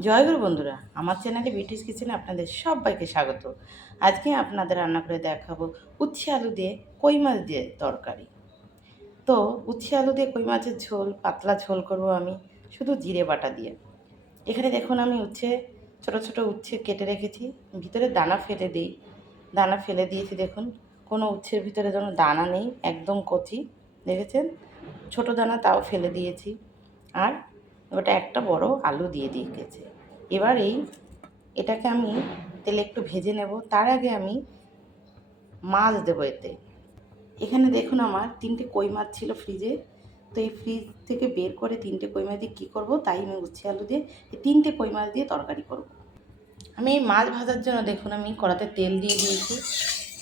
জয়গুরু বন্ধুরা, আমার চ্যানেলে বিউটিস কিচেনে আপনাদের সবাইকে স্বাগত। আজকে আপনাদের রান্না করে দেখাবো উচ্ছে আলু দিয়ে কই মাছ দিয়ে তরকারি। তো উচ্ছে আলু দিয়ে কই মাছের ঝোল, পাতলা ঝোল করব আমি শুধু জিরে বাটা দিয়ে। এখানে দেখুন আমি উচ্ছে ছোট ছোট উচ্ছে কেটে রেখেছি, ভিতরে দানা ফেলে দিই। দানা ফেলে দিয়েছি দেখুন, কোনো উচ্ছের ভিতরে যেন দানা নেই, একদম কচি। দেখেছেন, ছোট দানা তাও ফেলে দিয়েছি। আর ওটা একটা বড় আলু দিয়ে দিয়েছি। এবার এটাকে আমি তেলে একটু ভেজে নেব। তার আগে আমি মাছ দেবো এতে। এখানে দেখুন আমার 3টে কই মাছ ছিল ফ্রিজে। তো এই ফ্রিজ থেকে বের করে 3টে কই মাছ দিয়ে কী করবো, তাই আমি উচ্ছে আলু দিয়ে এই 3টে কই মাছ দিয়ে তরকারি করব। আমি এই মাছ ভাজার জন্য দেখুন আমি কড়াতে তেল দিয়ে দিয়েছি।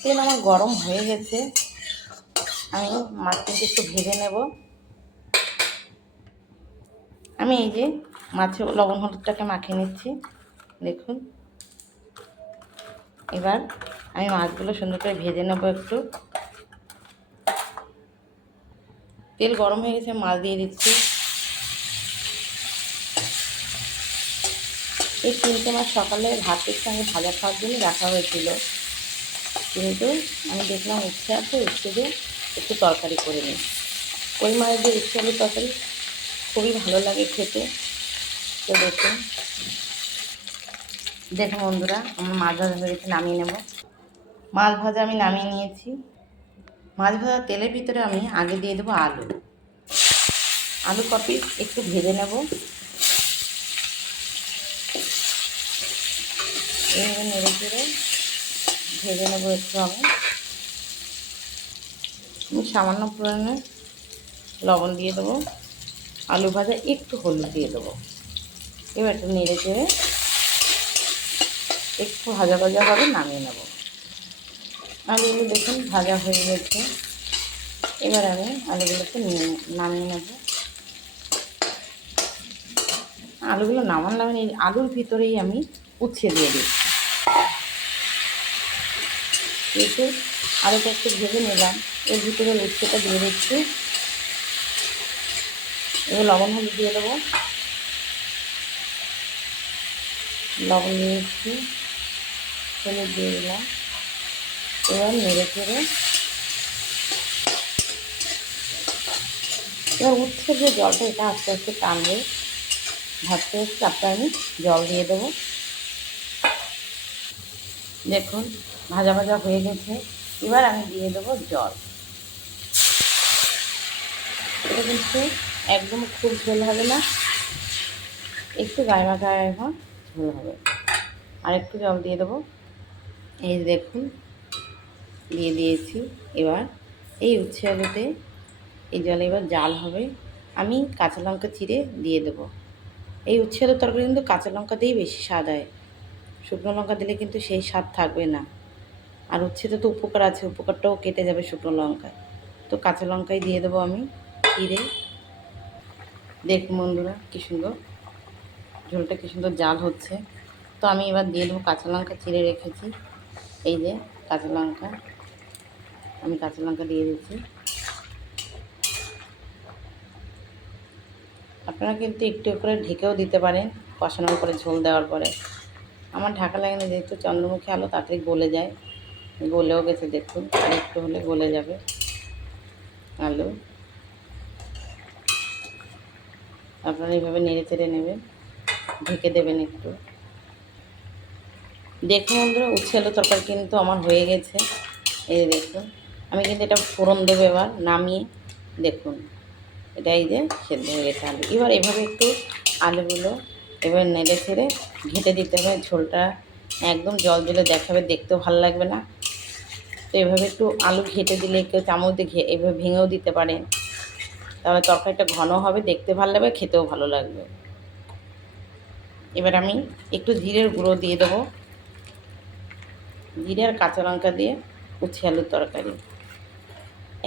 তেল আমার গরম হয়ে গেছে। আমি মাছটাকে একটু ভেজে নেব। আমি এই যে মাছে লবণ হলুদটাকে মাখিয়ে নিচ্ছি দেখুন। এবার আমি মাছগুলো সুন্দর করে ভেজে নেব একটু। তেল গরম হয়ে গেছে, মাছ দিয়ে দিচ্ছি। এই 3টে মাছ সকালে ভাতের সঙ্গে ভাজা খাওয়ার জন্য রাখা হয়েছিল, কিন্তু আমি দেখলাম উচ্ছে আছে, উচ্ছে দিয়ে একটু তরকারি করে নিই। কই মাছ দিয়ে উচ্ছে আলুর তরকারি খুবই ভালো লাগে খেতে। তো দেখুন দেখুন বন্ধুরা, আমার মাছ ভাজা হয়ে গেছে, নামিয়ে নেব। মাছ ভাজা আমি নামিয়ে নিয়েছি। মাছ ভাজা তেলের ভিতরে আমি আগে দিয়ে দেবো আলু। আলু কপি একটু ভেজে নেব। এইভাবে নেড়ে চেড়ে ভেজে নেবো একটু। আমি সামান্য পরিমাণে লবণ দিয়ে দেবো, আলু ভাজা একটু হলুদ দিয়ে দেবো। এবার একটু নেড়ে চেড়ে একটু ভাজা ভাজা করে নামিয়ে নেব। আলুগুলো দেখুন ভাজা হয়ে গেছে। এবার আমি আলুগুলোকে নামিয়ে নেব। আলুগুলো নামালাম, এই আলুর ভিতরেই আমি উচ্ছে দিয়ে দিচ্ছি। একটু আলুটা একটু ভেজে নিলাম, এর ভিতরে উচ্ছেটা দিয়ে দিচ্ছি। এবার লবণ হলুদ দিয়ে দেবো। লবণ দিয়ে দিচ্ছি, হলুদ দিয়ে দিলাম। এবার নেড়ে চেড়ে এবার উচ্ছে যে জলটা, এটা আস্তে আস্তে টানবে, ভাজতে হচ্ছে। তারপরে আমি জল দিয়ে দেবো। দেখুন ভাজা ভাজা হয়ে গেছে। এবার আমি দিয়ে দেবো জল। এটা কিন্তু একদম খুব ঝোল হবে না, একটু গায়ে মাখা এখন ঝোল হবে। আর একটু জল দিয়ে দেবো। এই দেখুন দিয়ে দিয়েছি। এবার এই উচ্ছে আলুতে এই জলে এবার জাল হবে। আমি কাঁচা লঙ্কা চিড়ে দিয়ে দেবো। এই উচ্ছে আলুর তরকারি কিন্তু কাঁচা লঙ্কা দিয়েই বেশি স্বাদ হয়, শুকনো লঙ্কা দিলে কিন্তু সেই স্বাদ থাকবে না। আর উচ্ছেতে তো উপকার আছে, উপকারটাও কেটে যাবে শুকনো লঙ্কায়। তো কাঁচা লঙ্কাই দিয়ে দেবো আমি চিড়ে। দেখুন বন্ধুরা কী সুন্দর ঝোলটা, কী সুন্দর জাল হচ্ছে। তো আমি এবার দিয়ে দেবো কাঁচা লঙ্কা চিড়ে রেখেছি। এই যে কাঁচা লঙ্কা, আমি কাঁচা লঙ্কা দিয়ে দিচ্ছি। আপনারা কিন্তু একটু করে ঢেকেও দিতে পারেন কষানোর পরে, ঝোল দেওয়ার পরে। আমার ঢাকা লাগে না, যেহেতু চন্দ্রমুখী আলু তাড়াতাড়ি গলে যায়। গলেও গেছে দেখুন, আর একটু হলে গলে যাবে আলু। আপনারা এইভাবে নেড়ে চেড়ে নেবেন, ঢেকে দেবেন একটু। দেখুন বন্ধুরা, উচ্ছে আলু তরকারি কিন্তু আমার হয়ে গেছে। এই দেখুন, আমি কিন্তু এটা ফোড়ন দেবো এবার নামিয়ে। দেখুন এটা এই যে সেদ্ধ হয়ে গেছে আলু। এবার এভাবে একটু আলুগুলো এবার নেড়ে ছেড়ে ঘেঁটে দিতে হবে। ঝোলটা একদম জল জলে দেখাবে, দেখতেও ভালো লাগবে না। তো এভাবে একটু আলু ঘেঁটে দিলে, কেউ চামচ দিয়ে এভাবে ভেঙেও দিতে পারেন, তাহলে তরকারিটা ঘন হবে, দেখতে ভালো লাগবে, খেতেও ভালো লাগবে। এবার আমি একটু জিরের গুঁড়ো দিয়ে দেবো। জিরে আর কাঁচা লঙ্কা দিয়ে উচ্ছে আলুর তরকারি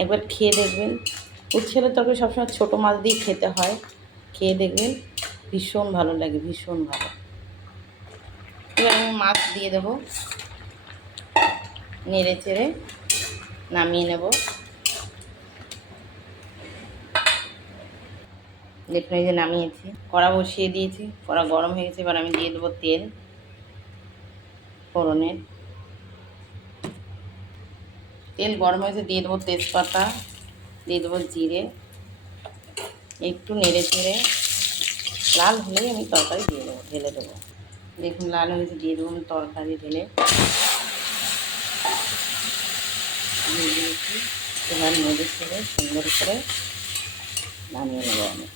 একবার খেয়ে দেখবেন। উচ্ছে আলুর তরকারি সবসময় ছোটো মাছ দিয়ে খেতে হয়, খেয়ে দেখবেন ভীষণ ভালো লাগে, ভীষণ ভালো। এবার আমি মাছ দিয়ে দেবো, নেড়ে চেড়ে নামিয়ে নেব। দেখুন এই যে নামিয়েছি, কড়া বসিয়ে দিয়েছি, কড়া গরম হয়ে গেছে। এবার আমি দিয়ে দেবো তেল ফোড়নের। তেল গরম হয়েছে, দিয়ে দেবো তেজপাতা, দিয়ে দেবো জিরে, একটু নেড়ে চেড়ে লাল হলেই আমি তরকারি ঢেলে দেবো। দেখুন লাল হয়েছে, দিয়ে দেবো আমি তরকারি ঢেলে দিয়ে দিয়েছি। এবার নেড়ে চেড়ে সুন্দর করে নামিয়ে নেবো আমি।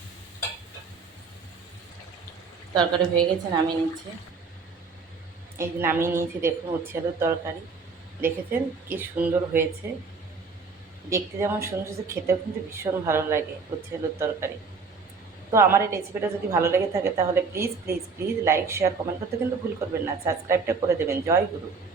তরকারি হয়ে গেছে, নামিয়ে নিচ্ছে। এই যে নামিয়ে নিয়েছি, দেখুন উচ্ছে আলুর তরকারি। দেখেছেন কি সুন্দর হয়েছে, দেখতে যেমন সুন্দর হয়েছে, খেতেও কিন্তু ভীষণ ভালো লাগে উচ্ছে আলুর তরকারি। তো আমার এই রেসিপিটা যদি ভালো লেগে থাকে তাহলে please please please like share comment করতে কিন্তু ভুল করবেন না, সাবস্ক্রাইবটা করে দেবেন। জয় গুরু।